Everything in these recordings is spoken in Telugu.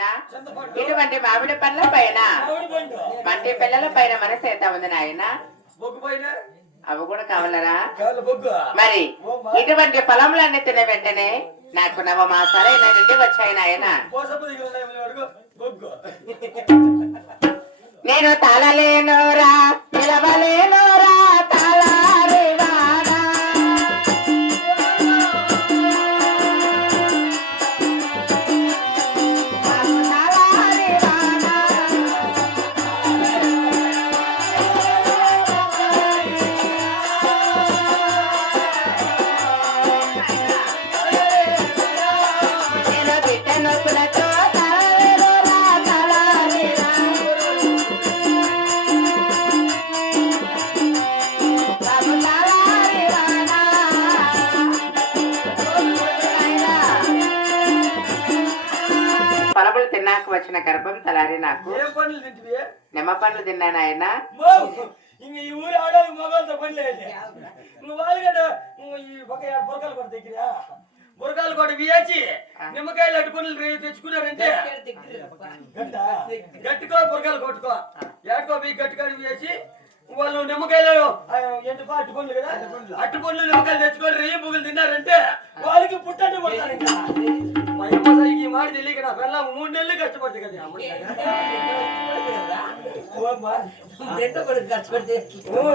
పైన? ఇటువంటి మామిడి పండ్ల పైన? మంటి పిల్లల పైన మనసు ఎంత ఉంది నాయన? అవి కూడా కావాలరా? మరి ఇటువంటి ఫలములన్నీ తిన వెంటనే నాకు నవ మాసాలైన నుండి వచ్చాయి నాయన. నేను తాళలేను తిన్నాక వచ్చిన గర్భం తలారి నాకు. ఏం పనులు తింటివి? నిమ్మ పండ్లు తిన్నాను ఆయన ఇంక ఈ ఊరి పని లేదు ఇంక ఈ బురకాలు కూడా దగ్గర బురకాలు కూడా వేచి నిమ్మకాయలు అటు పనులు రే- తెచ్చుకున్నారంటే. గట్ట? గట్టుకో బురకాలు కొట్టుకో. ఏడుకో మీ గట్టుకాడి వేసి వాళ్ళు నిమ్మకాయలు ఎండు అట్టు పండ్లు కదా? అట్టు పండ్లు. నిమ్మకాయలు తెచ్చుకొని రేయి పువ్వులు తిన్నారంటే వాళ్ళకి పుట్టండి పడతారు మాట తెలియక నా పిల్ల మూడు నెలలు కష్టపడుతుంది కదా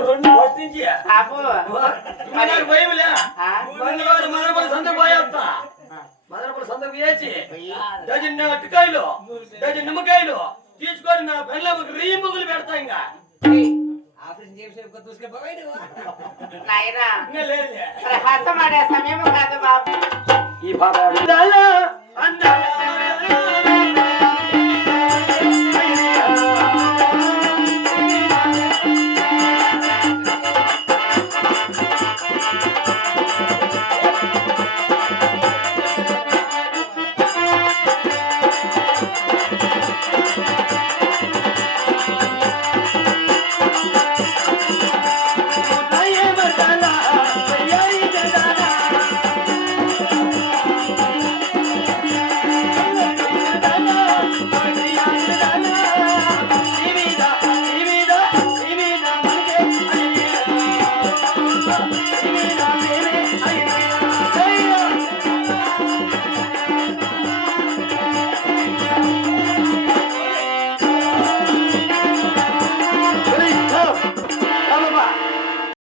రెండు ఫస్ట్ నుంచి. బాబు సంతకు పోయేస్తా. మదనపల్లి వేసి డజన్ అట్టుకాయలు డజన్ నిమ్మకాయలు తీసుకొని నా పెళ్ళమ్మకి రీ ముగ్గులు పెడతా ఇంకా. సమయం కాదు బాబు. ఈ పాప Andala.